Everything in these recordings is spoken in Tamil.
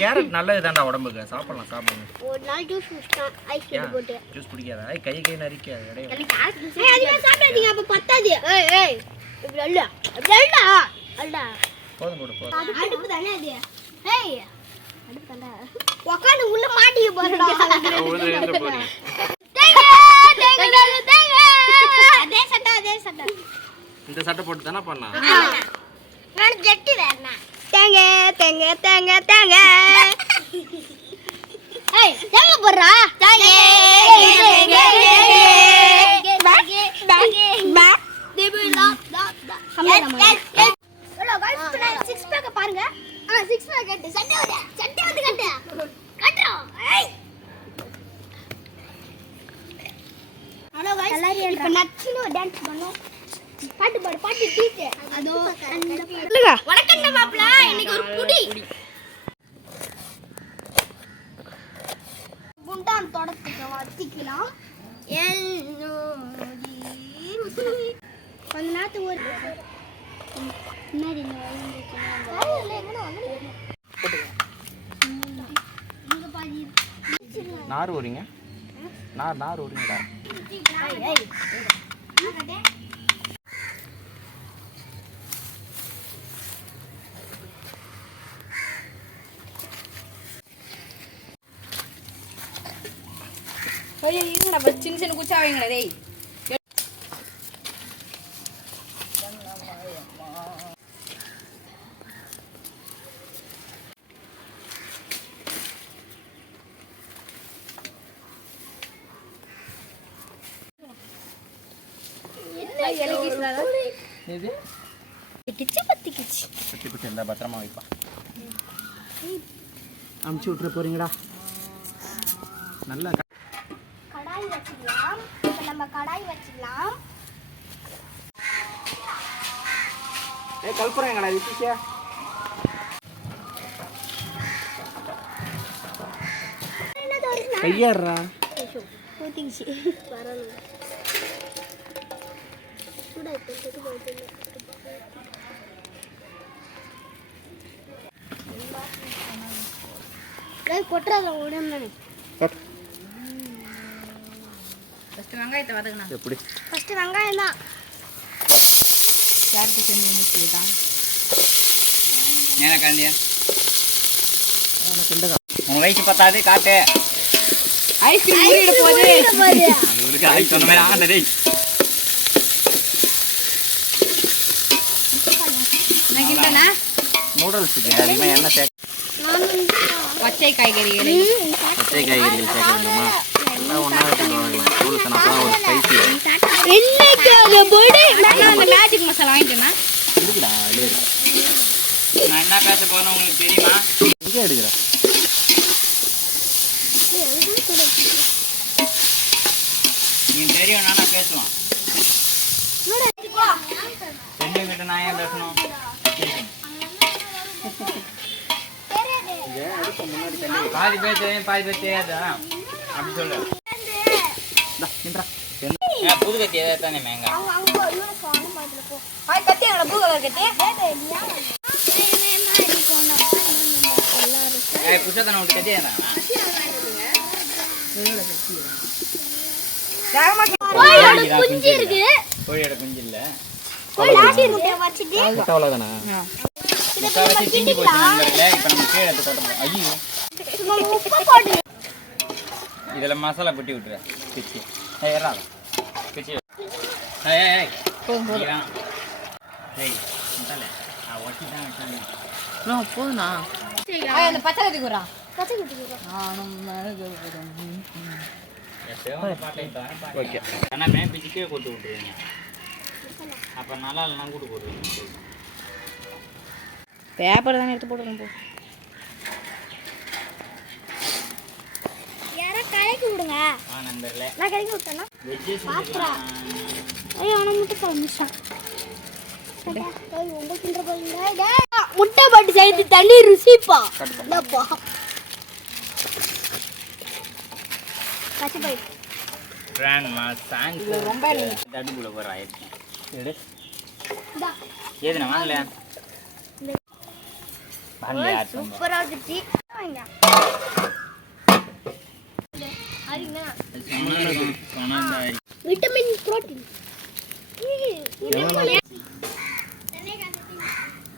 கேரட் நல்லது தான்டா உடம்புக்கு. சாப்பிடலாம் சாப்பிடுங்க. ஒரு நாள் ஜூஸ் குடிச்சான் ஐஸ் போட்டு. ஜூஸ் குடிக்காத. கை நரிக்க இடையில. அதுவே சாப்பிடாதீங்க அப்ப பத்தாது. ஏய் இப்படி அல்ல. அல்ல. போதும் போடு. அடுப்பு தானே அது. ஏய் அடுப்பு தானே. உட்கார்ந்து உள்ள மாட்டிக்க போறடா. உள்ள போறீங்க. தேங்க. அதே சட்டை. இந்த சட்டை போட்டு தான பண்ணா. நான் ஜட்டி வேறனா. தேங்க. ஏய் தேங்க போறா. தேங்க. ஹலோ गाइस நான் 6 பேக்க பாருங்க. 6 பேக் கட்டு. சட்டை வந்து கட்டு. கட்டுறோம். ஏய் ஹலோ गाइस இப்போ நச்சினோ டான்ஸ் பண்ணோம். பாட்டு டீச்சே அதோ சொல்லுங்க. வணக்கம் மாப்ள. இன்னைக்கு ஒரு புடி குண்டான் தொடத்துக்கு வச்சிக்கலாம். கொஞ்ச நேரத்துக்கு ஒரு முன்னாடி நார் ஓரிங்க. நார் ஓரிங்கடா. ஓய் இருங்கடா சின்ன குச்சா வைங்கடா டேய். இது பத்திக்கிச்சு இந்த பத்திரமா வைப்பா. அமுச்சு விட்டுற போறீங்கடா. நல்லா கடாய் வச்சிடலாம். இப்போ நம்ம கடாய் வச்சிடலாம். கல்புறேங்கடா விசியா. கையாடுறா ஊத்திக்கிச்சு வரணும். கொட்டுறத உடனே ஃபர்ஸ்ட் வெங்காயத்தை வதக்குனா. எப்படி? ஃபர்ஸ்ட் வெங்காயம் தான். கேரட் செஞ்சு சொல்லிட்டான். ஏனா காந்தியா உன் வயசு பத்தாது காட்டு. ஐஸ்கிரீம் ஊறிட போகுது. இவருக்கு ஐஸ் சொன்ன மாதிரி ஆகல டேய். நான் கிட்டனா நூடுல்ஸ்க்கு அதிகமாக எண்ணெய் சேர்க்க. பச்சை காய்கறிகள் சேர்க்க வேண்டுமா? எல்லாம் ஒன்றா வச்சுக்கலாம். நூடுல்ஸ் நான் ஒரு ஸ்பைசி அந்த மேஜிக் மசாலா வாங்கிட்டேன்னா இருக்குடா. நான் என்ன பேச போறேன்னு உங்களுக்கு தெரியுமா? எங்கே எடுக்கிறேன்? நீ தெரியும் நான் பேசுவான். கிட்ட நான் ஏன் பேசணும்? பாதி பேர் தெரியும் பாதி பேர் தெரியாதா? அப்படி சொல்லு. புது கத்தி தானே மேங்க. கத்தி எங்கட ப்ளூ கலர் கத்தி. புஷத்தனை விட்டு கத்தி ஏன்னா குஞ்சு இருக்கு. கோழியோட குஞ்சு இல்ல. வச்சுட்டு அவ்வளவுதானா? முக்காவாசி தீங்கி போச்சு நண்பர்களே. இப்போ நம்ம கீழே எடுத்து கொட்டணும். ஐயோ இதில் மசாலா கொட்டி விட்டுரு. பிச்சு ஏறா பிச்சு. ஏய் ஒட்டி தான் வச்சாங்க. போதுண்ணா. அந்த பச்சை கத்தி கூறா. ஓகே எல்லாமே பிச்சுக்கே கொட்டு விட்டுருவீங்க. அப்போ நல்லா இல்லைனா கூட்டு போட்டுருவீங்க. பேப்பர் தானே எடுத்து போட்டுருங்க. போ யாரா கலக்கி விடுங்க. நண்பர்களே நான் கலக்கி விட்டேன்னா வெஜ்ஜு செஞ்சுக்கலாம். ஐயோ அவனை மட்டும் கிளம்பிச்சான். முட்டை போட்டு செய்து தண்ணி ருசிப்பா. இல்லப்பா பச்சை கிராண்ட்மா சாங்ஸ் ரொம்ப தடுப்புல போற ஆயிடுச்சு. எடு ஏதுண்ணா வாங்கலையா? சூப்பரா இருந்துச்சு. வாங்க விட்டமின் புரோட்டீன்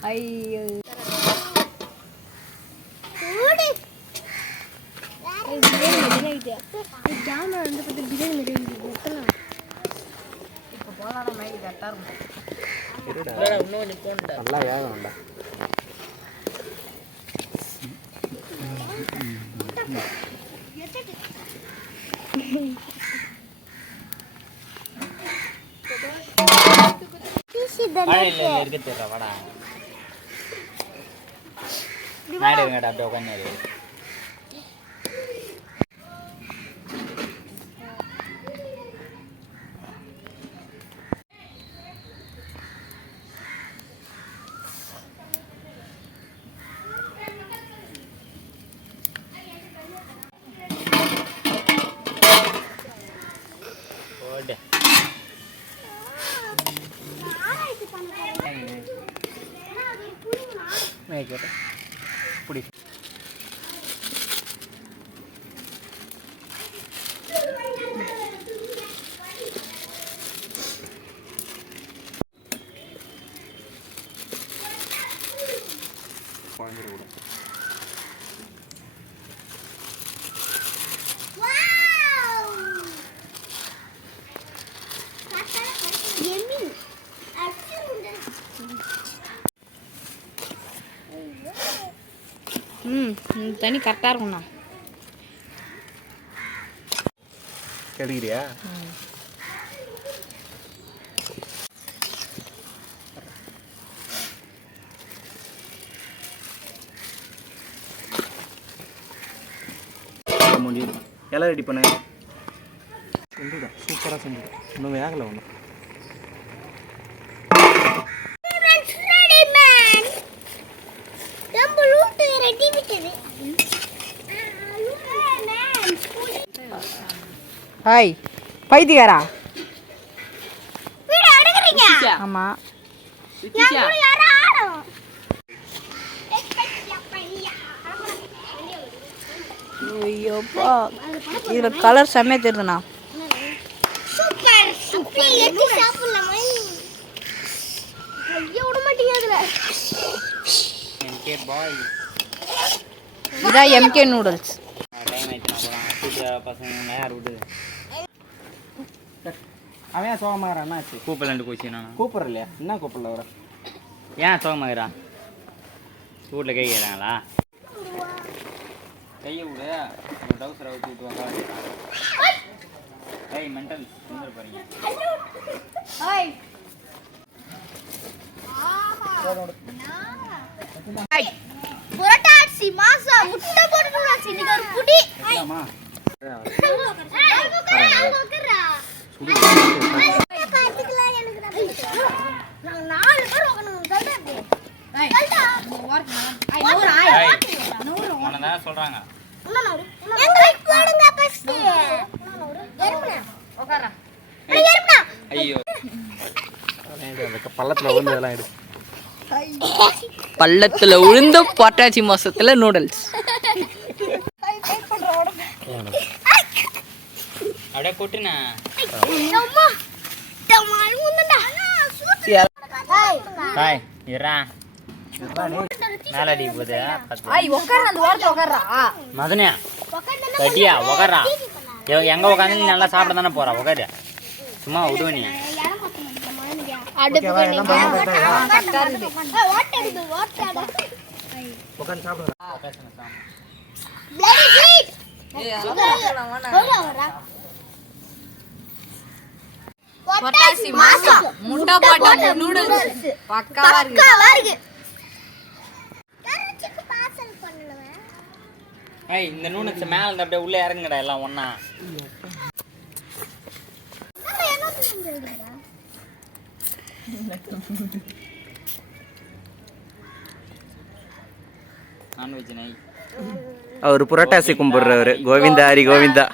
ஐயோ இப்போ போகலாம் மைக்கு கரெக்டாக இருக்கும் இன்னும் கொஞ்சம் போகணுண்டா நல்லா வேகணும்டா இருக்க தெரியல வாடா நாடுங்கடா அப்படியே உட்காந்து ஓடு புடி தண்ணி கரெக்டாக இருக்கும்ண்ணா எடுக்கிறியா முடியும் எல்லாம் ரெடி பண்ணு செஞ்சுடா சூப்பராக செஞ்சுடா இன்னும் வேகலை ஒன்றும் ஹாய் பைத்தியக்காரா ஆமாம் ஐயோப்பா இதில் கலர் செம்மையாக தெரியுதுண்ணா இதான் எம்கே நூடுல்ஸ் பசங்க யார் விடுது அவன் ஏன் சோகமாகறான் என்னாச்சு கூப்பிடலான்ட்டு போச்சு நான் கூப்பிட்ற இல்லையா என்ன கூப்பிடல வர ஏன் சோகமாகறா வீட்டில் கை கேட்குறாங்களா கையை விடு டவுசரை வச்சு விட்டுவாங்க ஏய் மென்டல் வந்துட போறீங்க புரட்டாசி மாசம் முட்டை போட்டுடலாம் இன்னைக்கு ஒரு புடி ஆமா சொல்றாங்க ஐயோ பள்ளத்துல வந்து இதெல்லாம் எடு பள்ளத்துல உளுந்த புரட்டாசி மாசத்துல நூடுல்ஸ் அப்படியே கொட்டுனா ஹாய் இரா மேலடி போகுது மதனியா கட்டியா உக்காரா எங்க உட்காந்து நீ நல்லா சாப்பிட தானே போறா உக்காரு சும்மா விடுவ புரட்டாசி மாசம் முட்டை போட்ட நூடுல்ஸ் பக்காவா இருக்கு இந்த நூடுல்ஸ் மேல இருந்து அப்படியே உள்ள இறங்குடா எல்லாம் ஒண்ணா நான்வெஜ் நை அவர் புரட்டாசி கும்பிடுறவர் கோவிந்தா ஹரி கோவிந்தா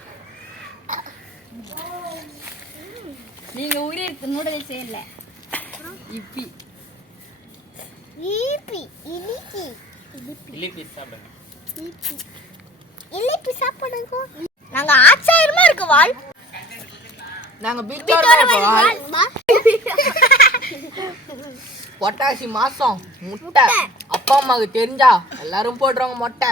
நீங்க ஊரே நூடுல்ஸ் இல்ல இப்பி ஈபி இலிப்பி இலிப்பி சாப்பிடுங்க இல்லைட்டு சாப்பிடுங்க. நாங்க ஆச்சரியமா இருக்கு வால். நாங்க பீட்டோட வால். பொட்டாசி மாசம் முட்டை அப்பா அம்மாவுக்கு தெரிஞ்சா எல்லாரும் போடுறவங்க மொட்டை.